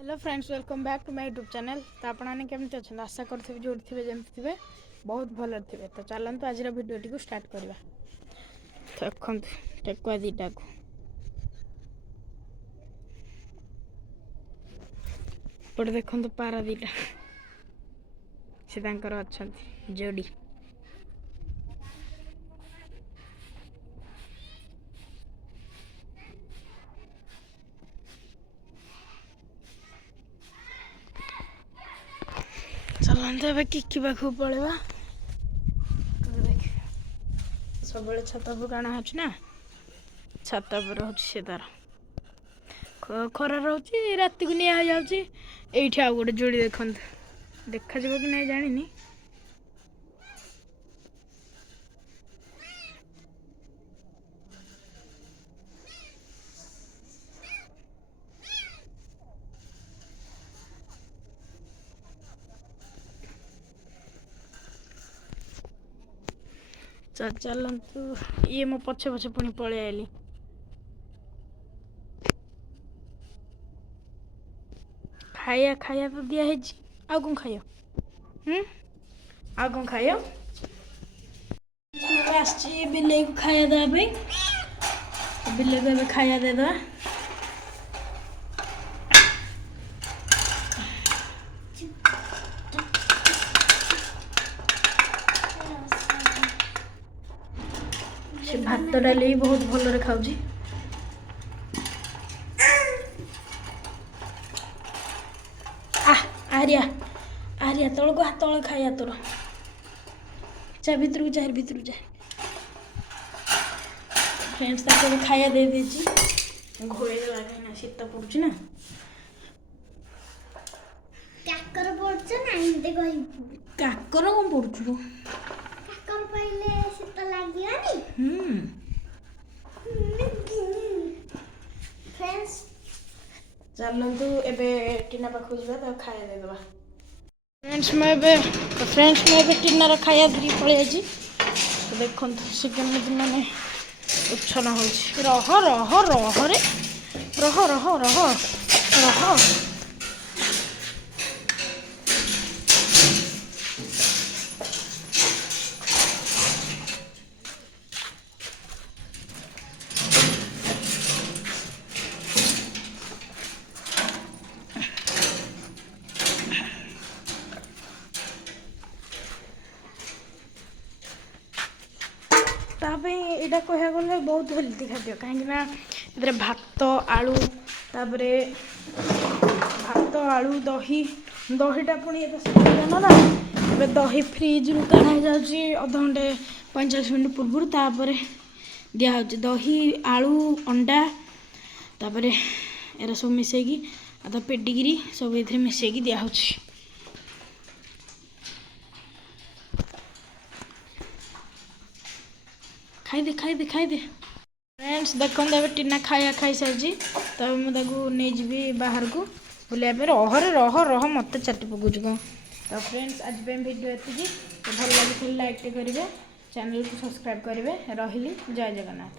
Hello friends welcome back to my YouTube channel. तो आपने केमती अच्छा आशा करेंगे जो थे जमी थे बहुत भल थे। तो चलते आज भिडियो टी स्टार्ट करवा। देखो टेकुआ दीटा को पटे देखो पारा दीटा से अच्छा जोड़ी चलते ए कि पाख पलैया सब छत टाण होना छत पर हो तार खरा रोचे रात को निया जाऊँगी ये आउ गोटे जोड़ी देखते देखा कि नहीं जानी चलतु ये मो पछे पछे पुणी पलि आइली खाया खाया तो दिया आ कौन खाय आ कौन खाय बिले को खाया देवाई बिले को खाया देद से भात डाली बहुत भल खाऊ आरिया आरिया तल को तल खाया तोर जा भीतर को जा भीतर को जा फ्रेंड्स खाया दे दीजिए घोड़े कहीं शीत पड़ुच ना काकर पड़छ ना एंते कहि काकर कौन पड़ुछु काकर पहिले शीत लागियानी फ्रेंड्स चलतु एबे टीना पाखु जा तो खाया दे दबा फ्रेंड्स मैं टीनार खाया धरी पलि तो देखो से केमी माने उच्छन हो रह रह रह रे रह रह रह रह यहाँ कह गले बहुत हेल्दी खाद्य कहीं भात आलू तापर भात आलू दही दहीटा पुणी ना दही फ्रिज रू काढ़ा जाऊँगी अध घंटे 45 मिनट पूर्व तापर दिह दही आलू अंडा तापर एरा सब मिसेगी आधा पेडिग्री सब ये मिसेगी दिह खाई दे फ्रेंड्स देखो टीना खाया खाई सारी तो मुझे नहीं जी बाहर को बुलाया रह रह रह मत चाटी पकाच कौन तो फ्रेंड्स आज वीडियो एति तो भल लगे लाइक करेंगे चैनल को सब्सक्राइब करेंगे रही जय जगन्नाथ।